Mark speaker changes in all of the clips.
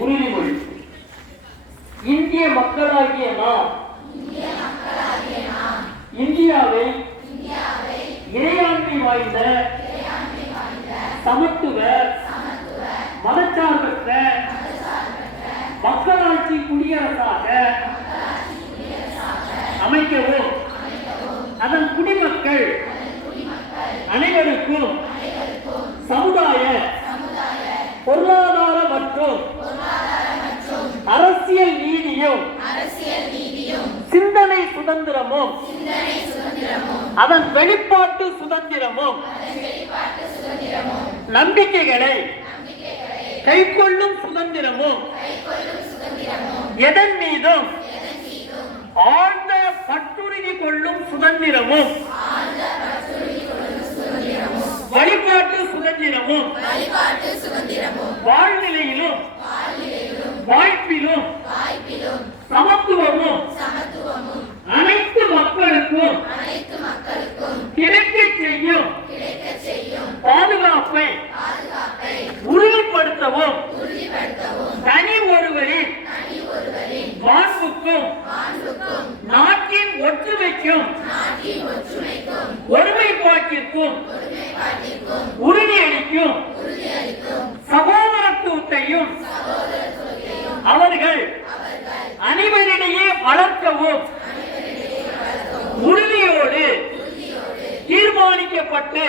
Speaker 1: உறுதிமொழி இந்திய மக்களாகிய நாம். இந்தியாவை இறையாண்மை வாய்ந்த சமத்துவ மதச்சார்பற்ற மக்களாட்சி குடியரசாக அமைக்கவும் அரசியல் நீதியும் சிந்தனை சுதந்திரமும் அதன் வெளிப்பாட்டு சுதந்திரமும் நம்பிக்கைகளை கைக்கொள்ளும் சுதந்திரமும் எதன் மீதும் ஆழ்ந்த பற்றுறுதி கொள்ளும் சுதந்திரமும் வழிபாட்டு சுதந்திரமும் பாதுகாப்பை உறுதிப்படுத்தவும் தனி ஒருவரின் வாழ்வுக்கும் நாட்டின் ஒற்றுமைக்கும் ஒருமைப்பாட்டிற்கும் உறுதியளிக்கும் சகோதரத்துவத்தையும் அவர்கள் அனைவரிடையே வளர்க்கவும் உறுதியோடு தீர்மானிக்கப்பட்டு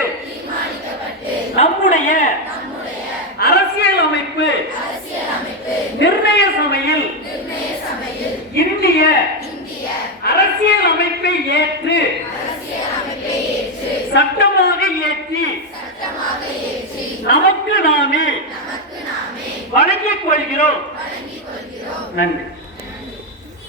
Speaker 1: வழங்கிக் கொள்கிறோம். நன்றி.